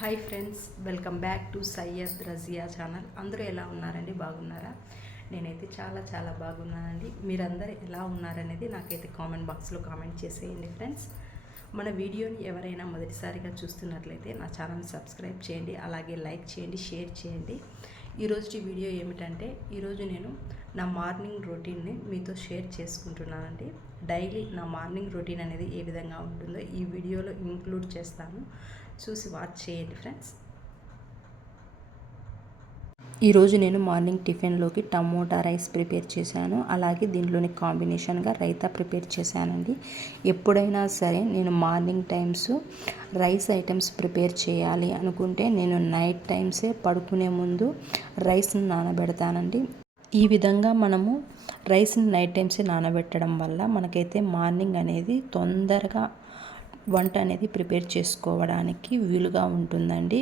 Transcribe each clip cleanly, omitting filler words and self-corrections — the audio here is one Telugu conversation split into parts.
Hi friends, welcome back to Syed Razia channel. అందరూ ఎలా ఉన్నారండి? బాగున్నారా? నేనైతే చాలా బాగున్నానండి. మీరందరూ ఎలా ఉన్నారనేది నాకైతే కామెంట్ బాక్స్లో కామెంట్ చేసేయండి ఫ్రెండ్స్. మన వీడియోని ఎవరైనా మొదటిసారిగా చూస్తున్నట్లయితే నా ఛానల్ని సబ్స్క్రైబ్ చేయండి, అలాగే లైక్ చేయండి, షేర్ చేయండి. ఈరోజు వీడియో ఏమిటంటే, ఈరోజు నేను నా మార్నింగ్ రొటీన్ని మీతో షేర్ చేసుకుంటున్నానండి. డైలీ నా మార్నింగ్ రొటీన్ అనేది ఏ విధంగా ఉంటుందో ఈ వీడియోలో ఇంక్లూడ్ చేస్తాను, చూసి వాచ్ చేయండి ఫ్రెండ్స్. ఈరోజు నేను మార్నింగ్ టిఫిన్లోకి టమోటా రైస్ ప్రిపేర్ చేశాను, అలాగే దీంట్లోని కాంబినేషన్గా రైతా ప్రిపేర్ చేశానండి. ఎప్పుడైనా సరే నేను morning times rice items prepare చేయాలి అనుకుంటే నేను నైట్ టైమ్సే పడుకునే ముందు రైస్ని నానబెడతానండి. ఈ విధంగా మనము రైస్ని నైట్ టైమ్సే నానబెట్టడం వల్ల మనకైతే మార్నింగ్ అనేది తొందరగా వంట అనేది ప్రిపేర్ చేసుకోవడానికి వీలుగా ఉంటుందండి.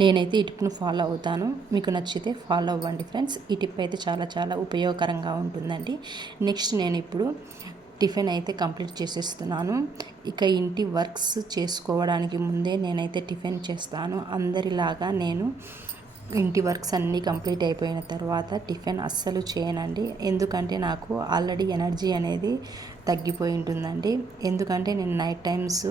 నేనైతే ఈ టిప్ను ఫాలో అవుతాను, మీకు నచ్చితే ఫాలో అవ్వండి ఫ్రెండ్స్. ఈ టిప్ అయితే చాలా ఉపయోగకరంగా ఉంటుందండి. నెక్స్ట్ నేను ఇప్పుడు టిఫిన్ అయితే కంప్లీట్ చేసేస్తున్నాను. ఇక ఇంటి వర్క్స్ చేసుకోవడానికి ముందే నేనైతే టిఫిన్ చేస్తాను. అందరిలాగా నేను ఇంటి వర్క్స్ అన్నీ కంప్లీట్ అయిపోయిన తర్వాత టిఫిన్ అస్సలు చేయనండి. ఎందుకంటే నాకు ఆల్రెడీ ఎనర్జీ అనేది తగ్గిపోయి ఉంటుందండి. ఎందుకంటే నేను నైట్ టైమ్స్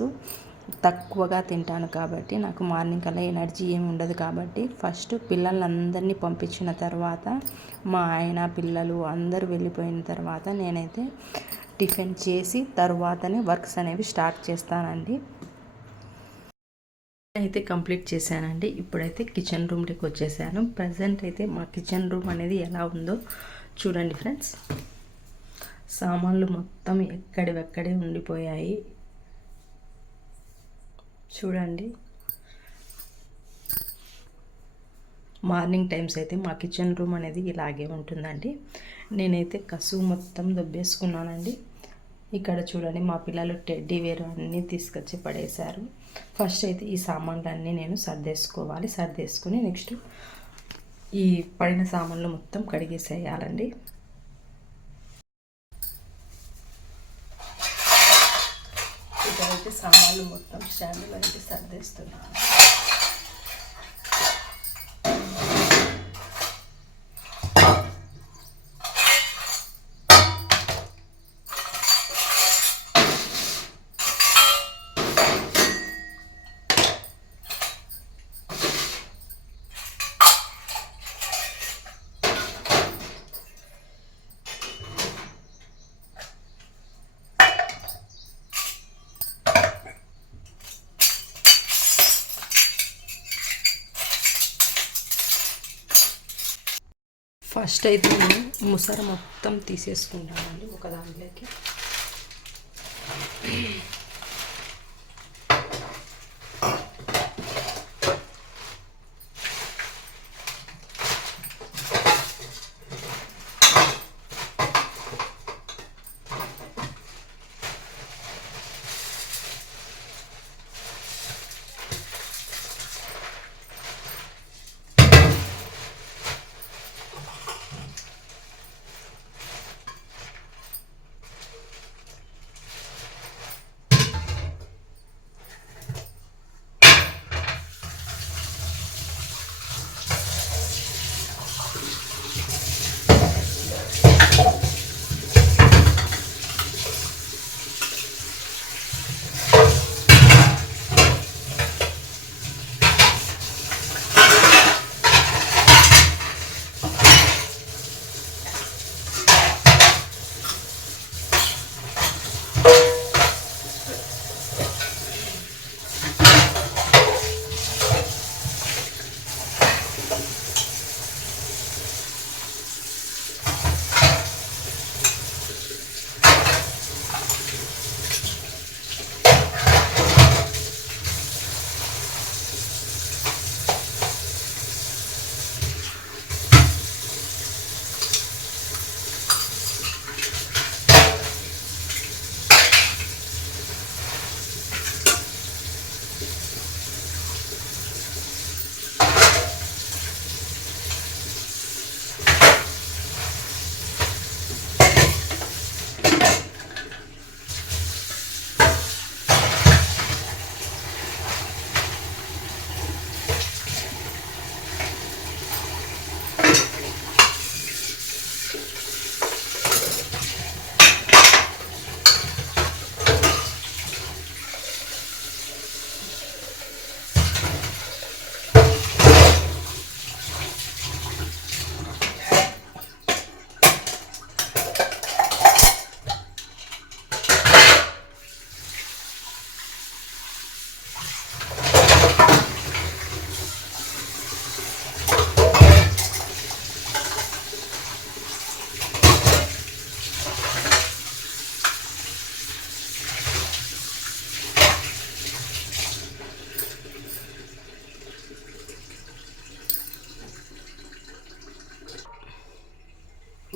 తక్కువగా తింటాను కాబట్టి నాకు మార్నింగ్ కల్లా ఎనర్జీ ఏమి ఉండదు. కాబట్టి ఫస్ట్ పిల్లలందరినీ పంపించిన తర్వాత, మా ఆయన పిల్లలు అందరూ వెళ్ళిపోయిన తర్వాత నేనైతే టిఫిన్ చేసి తర్వాతనే వర్క్స్ అనేవి స్టార్ట్ చేస్తానండి. అయితే కంప్లీట్ చేశానండి. ఇప్పుడైతే కిచెన్ రూమ్లోకి వచ్చేసాను. ప్రజెంట్ అయితే మా కిచెన్ రూమ్ అనేది ఎలా ఉందో చూడండి ఫ్రెండ్స్. సామాన్లు మొత్తం ఎక్కడివెక్కడే ఉండిపోయాయి చూడండి. మార్నింగ్ టైమ్స్ అయితే మా కిచెన్ రూమ్ అనేది ఇలాగే ఉంటుందండి. నేనైతే కసువు మొత్తం దొబ్బేసుకున్నానండి. ఇక్కడ చూడండి, మా పిల్లలు టెడ్డీ వేర్ అన్నీ తీసుకొచ్చి పడేశారు. ఫస్ట్ అయితే ఈ సామాన్లన్నీ నేను సర్దేసుకుని నెక్స్ట్ ఈ పడిన సామాన్లు మొత్తం కడిగేసేయాలండి. ఇక్కడైతే సామాన్లు మొత్తం స్టాండ్లో అయితే సర్దేస్తున్నాను. ఫస్ట్ అయితే నేను ముసర మొత్తం తీసేసుకుంటానండి ఒక దాంట్లోకి.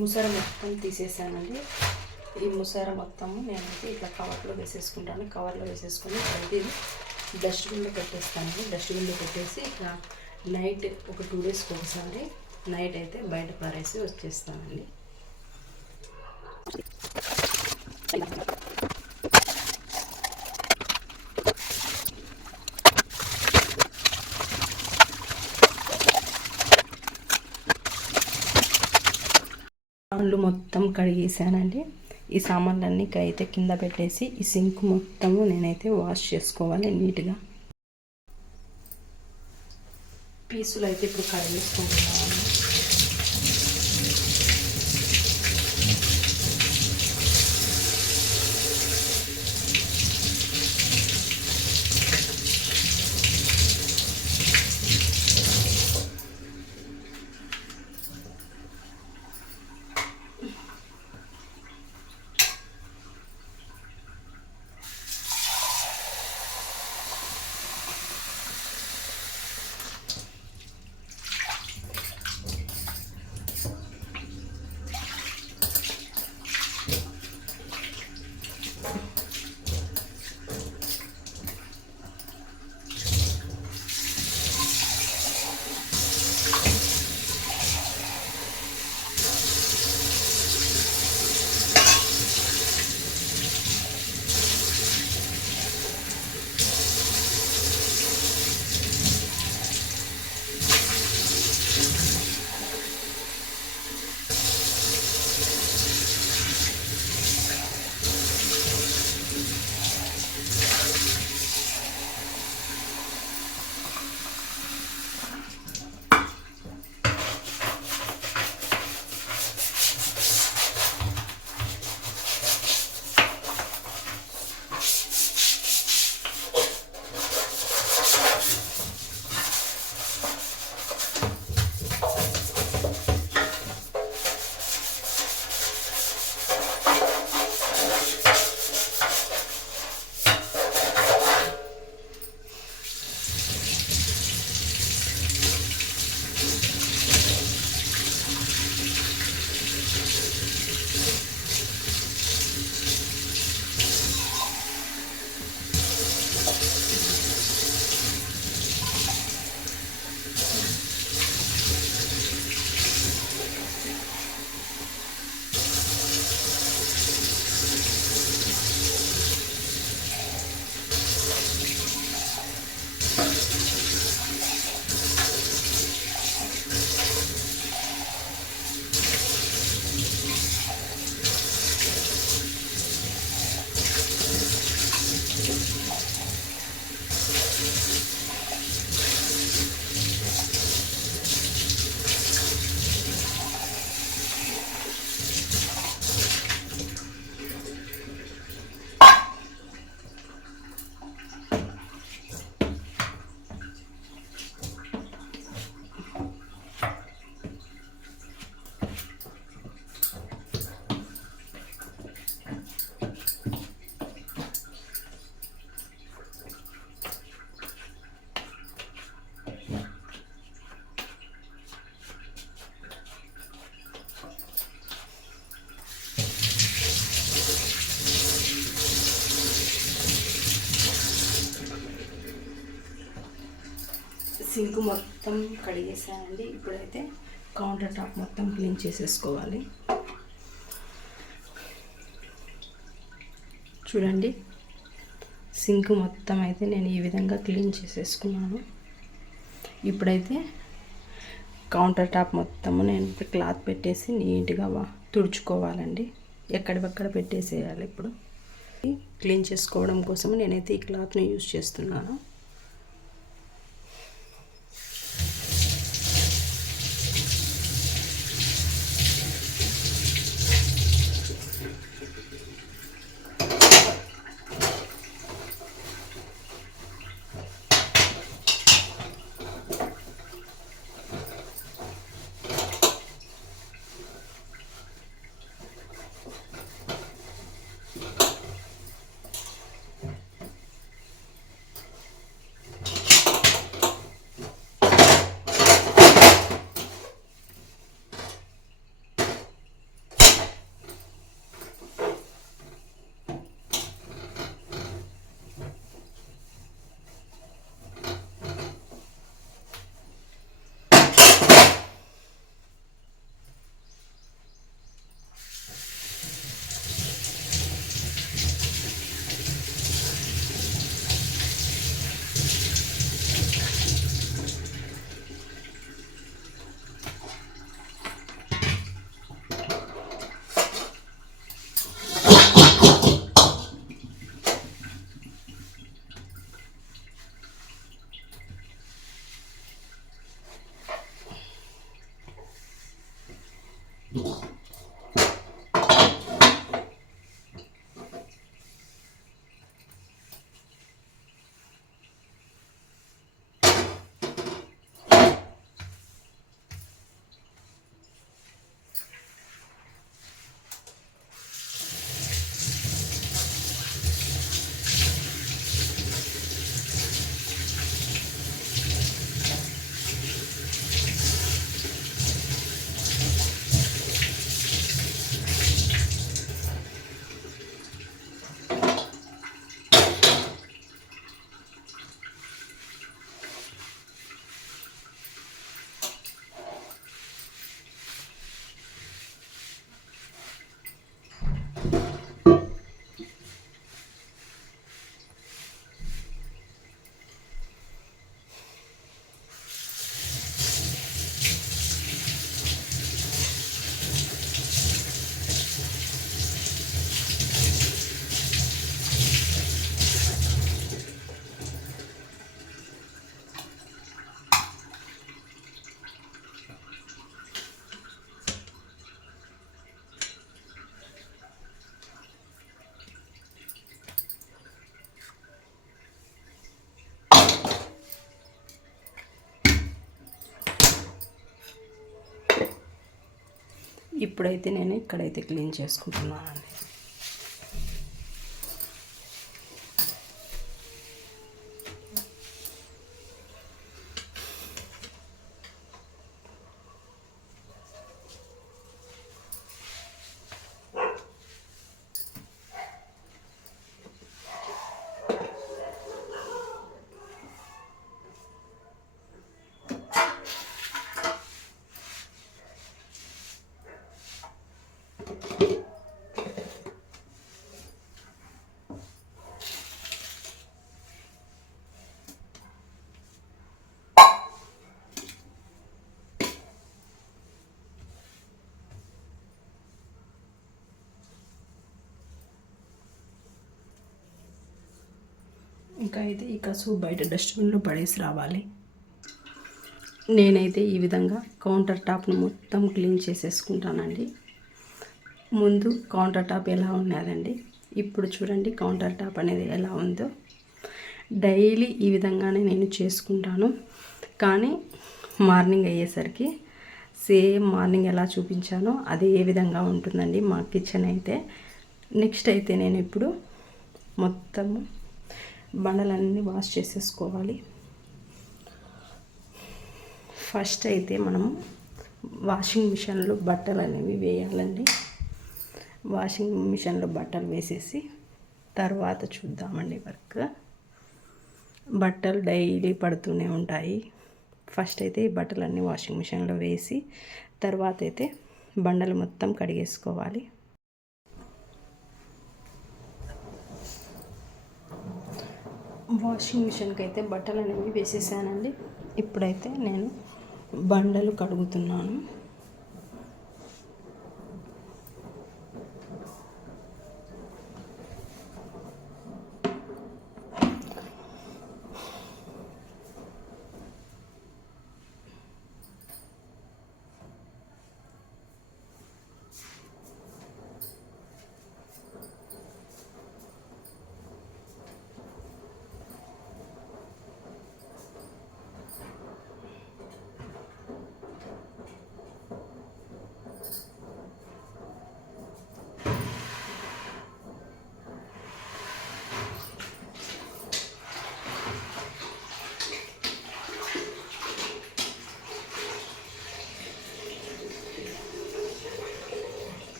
ముసర మొత్తం తీసేసానండి. ఈ ముసర మొత్తము నేనైతే ఇట్లా కవర్లో వేసేసుకుంటాను. కవర్లో వేసేసుకొని ప్రతి డస్ట్బిన్లో పెట్టేస్తానండి. డస్ట్బిన్లో పెట్టేసి ఇట్లా నైట్ ఒక 2 డేస్కి ఒకసారి నైట్ అయితే బయట పారేసి వచ్చేస్తానండి. సామాన్లు మొత్తం కడిగేసానండి. ఈ సామాన్లన్నీ అయితే కింద పెట్టేసి ఈ సింక్ మొత్తము నేనైతే వాష్ చేసుకోవాలి నీట్గా. పీసులు అయితే ఇప్పుడు కడిగేసుకుంటున్నాను. సింక్ మొత్తం కడిగేసానండి. ఇప్పుడైతే కౌంటర్ టాప్ మొత్తం క్లీన్ చేసేసుకోవాలి. చూడండి, సింక్ మొత్తం అయితే నేను ఈ విధంగా క్లీన్ చేసేసుకున్నాను. ఇప్పుడైతే కౌంటర్ టాప్ మొత్తము నేను క్లాత్ పెట్టేసి నీట్గా తుడుచుకోవాలండి. ఎక్కడివక్కడ పెట్టేసేయాలి. ఇప్పుడు క్లీన్ చేసుకోవడం కోసం నేనైతే ఈ క్లాత్ని యూజ్ చేస్తున్నాను. ఇప్పుడైతే నేను ఇక్కడైతే క్లీన్ చేసుకుంటున్నానండి. ఇంకా అయితే ఈ కసువు బయట డస్ట్బిన్లో పడేసి రావాలి. నేనైతే ఈ విధంగా కౌంటర్ టాప్ను మొత్తం క్లీన్ చేసేసుకుంటానండి. ముందు కౌంటర్ టాప్ ఎలా ఉన్నదండి, ఇప్పుడు చూడండి కౌంటర్ టాప్ అనేది ఎలా ఉందో. డైలీ ఈ విధంగానే నేను చేసుకుంటాను, కానీ మార్నింగ్ అయ్యేసరికి సేమ్ మార్నింగ్ ఎలా చూపించానో అదే విధంగా ఉంటుందండి మా కిచెన్ అయితే. నెక్స్ట్ అయితే నేను ఇప్పుడు మొత్తము బండలన్నీ వాష్ చేసేసుకోవాలి. ఫస్ట్ అయితే మనము వాషింగ్ మిషన్లో బట్టలు అనేవి వేయాలండి. వాషింగ్ మిషన్లో బట్టలు వేసేసి తర్వాత చూద్దామండి వర్క్. బట్టలు డైలీ పడుతూనే ఉంటాయి. ఫస్ట్ అయితే ఈ బట్టలన్నీ వాషింగ్ మిషన్లో వేసి తర్వాత అయితే బండలు మొత్తం కడిగేసుకోవాలి. వాషింగ్ మిషన్కి అయితే బట్టలు అనేవి వేసేసానండి. ఇప్పుడైతే నేను బండలు కడుగుతున్నాను.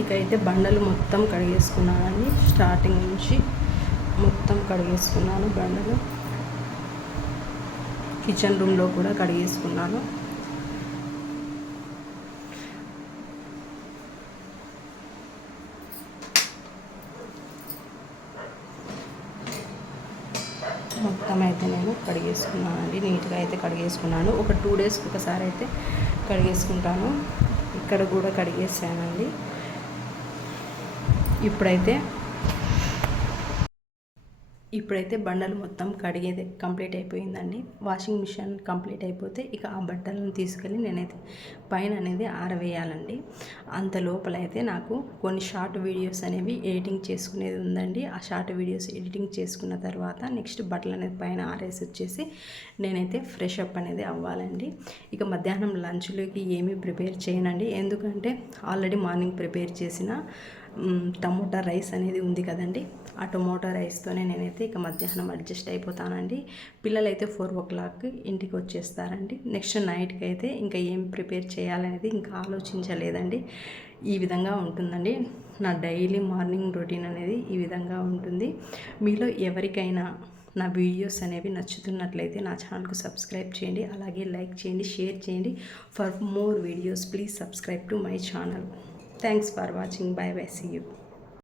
ఇకైతే బండలు మొత్తం కడిగేసుకున్నానండి. స్టార్టింగ్ నుంచి మొత్తం కడిగేసుకున్నాను బండలు. కిచెన్ రూమ్లో కూడా కడిగేసుకున్నాను. మొత్తం అయితే నేను కడిగేసుకున్నానండి. నీట్గా అయితే కడిగేసుకున్నాను. ఒక 2 డేస్కి ఒకసారి అయితే కడిగేసుకుంటాను. ఇక్కడ కూడా కడిగేసానండి. ఇప్పుడైతే ఇప్పుడైతే బండలు మొత్తం కడిగేది కంప్లీట్ అయిపోయిందండి. వాషింగ్ మిషన్ కంప్లీట్ అయిపోతే ఇక ఆ బట్టలను తీసుకెళ్ళి నేనైతే పైన అనేది ఆరవేయాలండి. అంత లోపలైతే నాకు కొన్ని షార్ట్ వీడియోస్ అనేవి ఎడిటింగ్ చేసుకునేది ఉందండి. ఆ షార్ట్ వీడియోస్ ఎడిటింగ్ చేసుకున్న తర్వాత నెక్స్ట్ బట్టలు అనేది పైన ఆరేసి వచ్చేసి నేనైతే ఫ్రెష్ అప్ అనేది అవ్వాలండి. ఇక మధ్యాహ్నం లంచ్లోకి ఏమీ ప్రిపేర్ చేయనండి, ఎందుకంటే ఆల్రెడీ మార్నింగ్ ప్రిపేర్ చేసిన టమోటా రైస్ అనేది ఉంది కదండి. ఆ టమోటా రైస్తోనే నేనైతే ఇక మధ్యాహ్నం అడ్జస్ట్ అయిపోతానండి. పిల్లలైతే 4 o'clock ఇంటికి వచ్చేస్తారండి. నెక్స్ట్ నైట్కి అయితే ఇంకా ఏం ప్రిపేర్ చేయాలనేది ఇంకా ఆలోచించలేదండి. ఈ విధంగా ఉంటుందండి నా డైలీ మార్నింగ్ రొటీన్ అనేది, ఈ విధంగా ఉంటుంది. మీలో ఎవరికైనా నా వీడియోస్ అనేవి నచ్చుతున్నట్లయితే నా ఛానల్కు సబ్స్క్రైబ్ చేయండి, అలాగే లైక్ చేయండి, షేర్ చేయండి. For more videos please subscribe to my channel. Thanks for watching. Bye bye, see you.